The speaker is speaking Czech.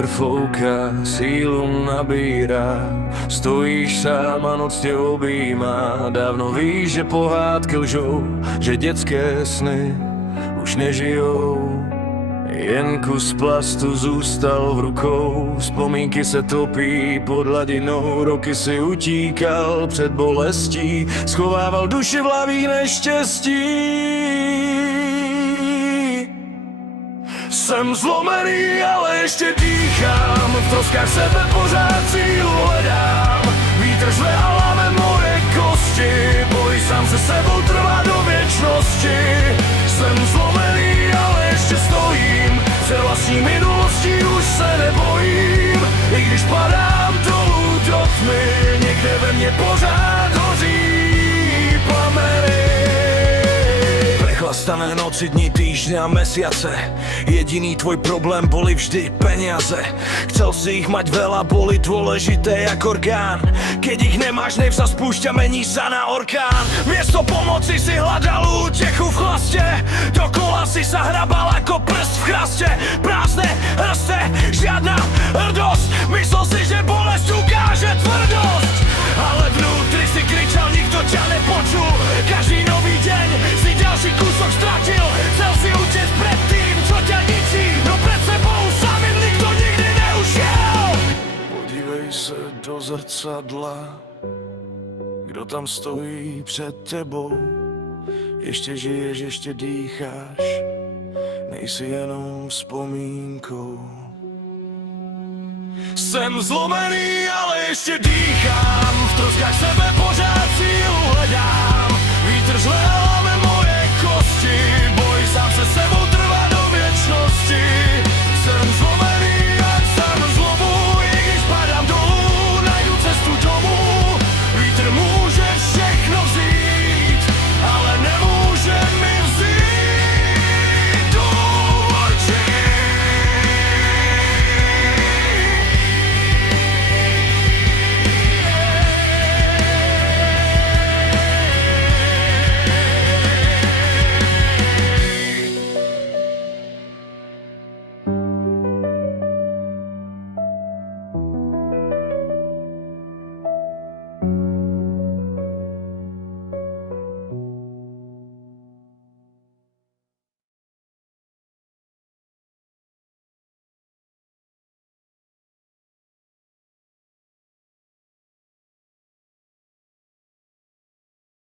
Vítr fouká, sílu nabírá, stojíš sám a noc tě objímá. Dávno víš, že pohádky lžou, že dětské sny už nežijou. Jen kus plastu zůstal v rukou, vzpomínky se topí pod hladinou. Roky si utíkal před bolestí, schovával duši v hlavích neštěstí. Jsem zlomený, ale ještě dýchám, v troskách sebe pořád sílu hledám. Vítr řve a láme moje kosti, boj sám se sebou trvá do věčnosti. Jsem zlomený, ale ještě stojím, před vlastní minulostí už se nebojím. I když padám dolů do tmy, někde ve mně pořád hoří plameny. Prechlastané noci, dní, týždne a mesiace, jediný tvoj problém boli vždy peniaze. Chcel si ich mať veľa, boli dôležité jak orgán. Keď ich nemáš, nev sa spúšťa, mení sa na orkán. Miesto pomoci si hľadal útechu v chlaste, dokola si sa hrabal ako prst v chraste. Prázdne hrste, žiadna hrdosť, myslel si, že bolesť ukáže tvrdosť. Ale vnútri si kričal, nikto ťa nepočul. Každý nový deň si ďalší kúsok stratil. Chcel si utiecť pred tým, čo ťa ničí, no pred sebou samým nikto nikdy neušiel. Podívej se do zrcadla, kdo tam stojí před tebou. Ještě žiješ, ještě dýcháš, nejsi jenom vzpomínkou. Jsem zlomený, ale ještě dýchám, v troskách sebe